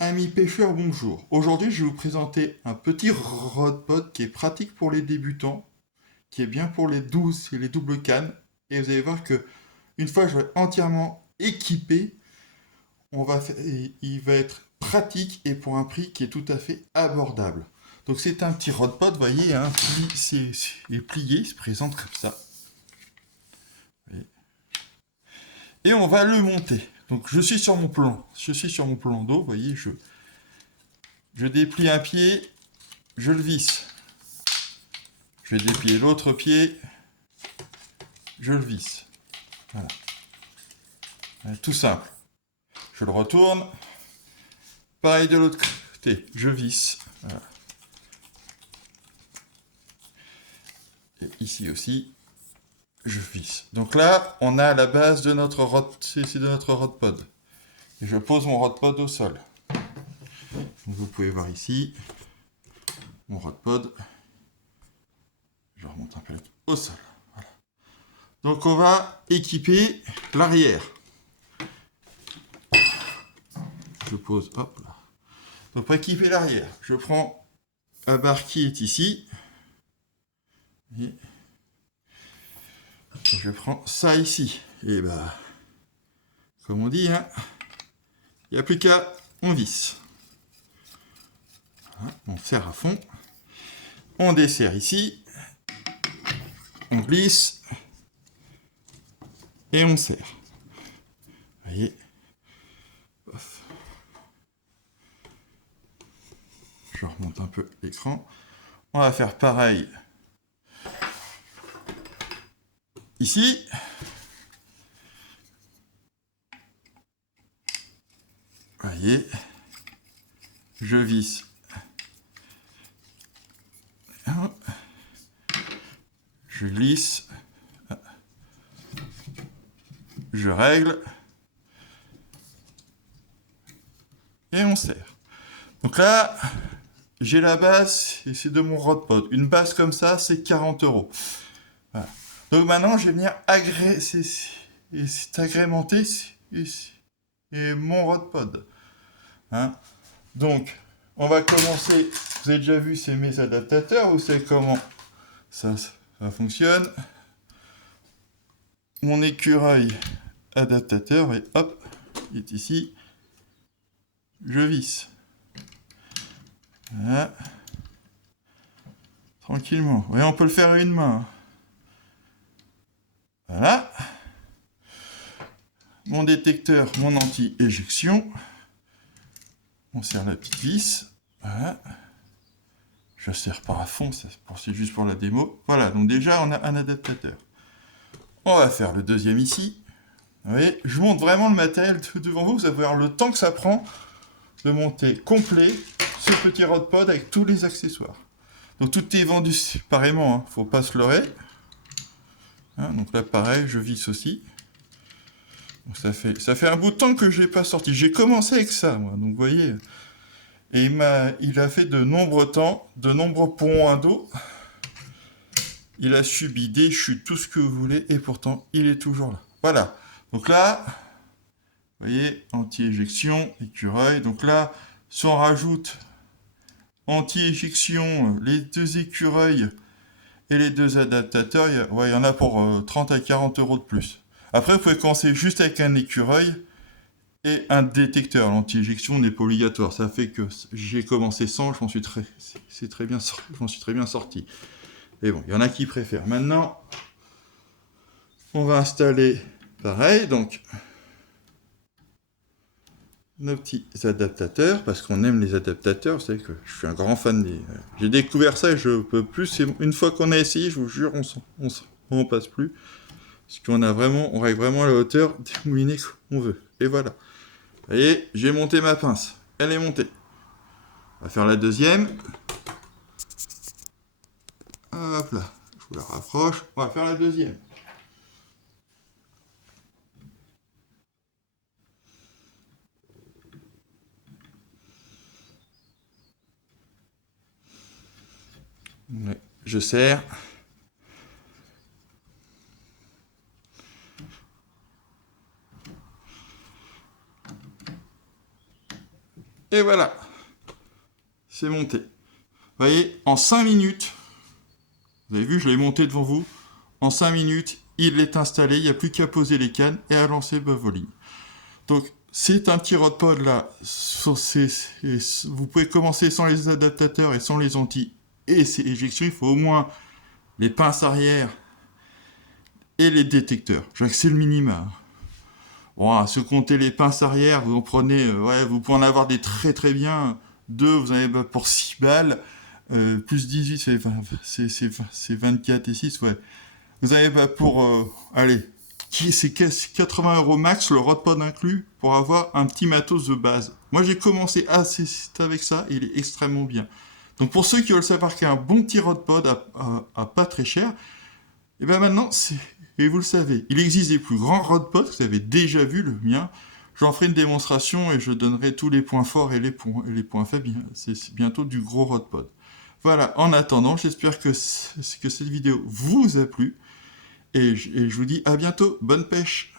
Amis pêcheurs, bonjour. Aujourd'hui, je vais vous présenter un petit rod pod qui est pratique pour les débutants, qui est bien pour les douces et les doubles cannes. Et vous allez voir que une fois que je vais entièrement équipé, il va être pratique et pour un prix qui est tout à fait abordable. Donc c'est un petit rod pod, vous voyez, hein, il est plié, il se présente comme ça. Et on va le monter. Donc je suis sur mon plan, d'eau, vous voyez, je déplie un pied, je le visse. Je vais déplier l'autre pied, je le visse. Voilà. Tout simple. Je le retourne. Pareil de l'autre côté, je visse. Voilà. Et ici aussi, je visse. Donc là, on a la base de notre rod, c'est de notre rod pod. Et je pose mon rod pod au sol. Donc vous pouvez voir ici mon rod pod. Je remonte un peu au sol. Voilà. Donc on va équiper l'arrière. Je pose, hop là. Donc pour équiper l'arrière, je prends la barre qui est ici. Et je prends ça ici. Et bah, comme on dit, hein, il n'y a plus qu'à, on visse. Voilà, on serre à fond. On desserre ici. On glisse. Et on serre. Vous voyez. Pof. Je remonte un peu l'écran. On va faire pareil ici. Vous voyez. Je visse. Je glisse. Je règle. Et on serre. Donc là, j'ai la base, et c'est de mon rod pod. Une base comme ça, c'est 40 €. Voilà. Donc maintenant, je vais venir agrémenter et mon rod pod. Hein. Donc, on va commencer. Vous avez déjà vu, c'est mes adaptateurs. Vous savez comment ça fonctionne. Mon écureuil adaptateur, et hop, il est ici. Je visse. Voilà. Tranquillement. Et on peut le faire à une main. Voilà. Mon détecteur, mon anti-éjection. On serre la petite vis. Voilà. Je serre pas à fond, c'est juste pour la démo. Voilà, donc déjà on a un adaptateur. On va faire le deuxième ici. Vous voyez, je monte vraiment le matériel devant vous. Vous allez voir le temps que ça prend de monter complet ce petit rod pod avec tous les accessoires. Donc tout est vendu pareillement, hein. Faut pas se leurrer. Hein, donc là pareil, je visse aussi. Donc ça fait un bout de temps que je l'ai pas sorti. J'ai commencé avec ça, moi. Donc vous voyez. Et il a fait de nombreux temps, de nombreux ponts à dos. Il a subi des chutes, tout ce que vous voulez, et pourtant, il est toujours là. Voilà. Donc là, vous voyez, anti-éjection, écureuil. Donc là, si on rajoute anti-éjection, les deux écureuils et les deux adaptateurs, il y en a pour 30 à 40 € de plus. Après, vous pouvez commencer juste avec un écureuil et un détecteur. L'anti-éjection n'est pas obligatoire. Ça fait que j'ai commencé sans, je m'en suis très bien sorti. Et bon, il y en a qui préfèrent. Maintenant, on va installer pareil, donc nos petits adaptateurs, parce qu'on aime les adaptateurs. Vous savez que je suis un grand fan des... J'ai découvert ça et je peux plus. Une fois qu'on a essayé, je vous jure, on passe plus. Parce on règle vraiment la hauteur des moulinets qu'on veut. Et voilà. Vous voyez, j'ai monté ma pince. Elle est montée. On va faire la deuxième. Hop là. Je vous la rapproche. On va faire la deuxième. Je serre. Et voilà, c'est monté. Vous voyez, en 5 minutes, vous avez vu, je l'ai monté devant vous, en 5 minutes, il est installé, il n'y a plus qu'à poser les cannes et à lancer vos lignes. Donc, c'est un petit rod-pod là, vous pouvez commencer sans les adaptateurs et sans les anti et ces éjections, il faut au moins les pinces arrière et les détecteurs. Je vois que c'est le minimum. Bon, si vous comptez les pinces arrière, vous en prenez, vous pouvez en avoir des très très bien. 2, vous en avez pour 6 balles. Plus 18, c'est 24 et 6, ouais. Vous avez pour, allez, c'est 80 € max, le rodpod inclus, pour avoir un petit matos de base. Moi, j'ai commencé avec ça, et il est extrêmement bien. Donc, pour ceux qui veulent savoir qu'il y a un bon petit rodpod à pas très cher, et bien maintenant, et vous le savez, il existe des plus grands rodpods, vous avez déjà vu le mien. J'en ferai une démonstration et je donnerai tous les points forts et les points faibles. C'est bientôt du gros rodpod. Voilà, en attendant, j'espère que cette vidéo vous a plu. Et je vous dis à bientôt, bonne pêche!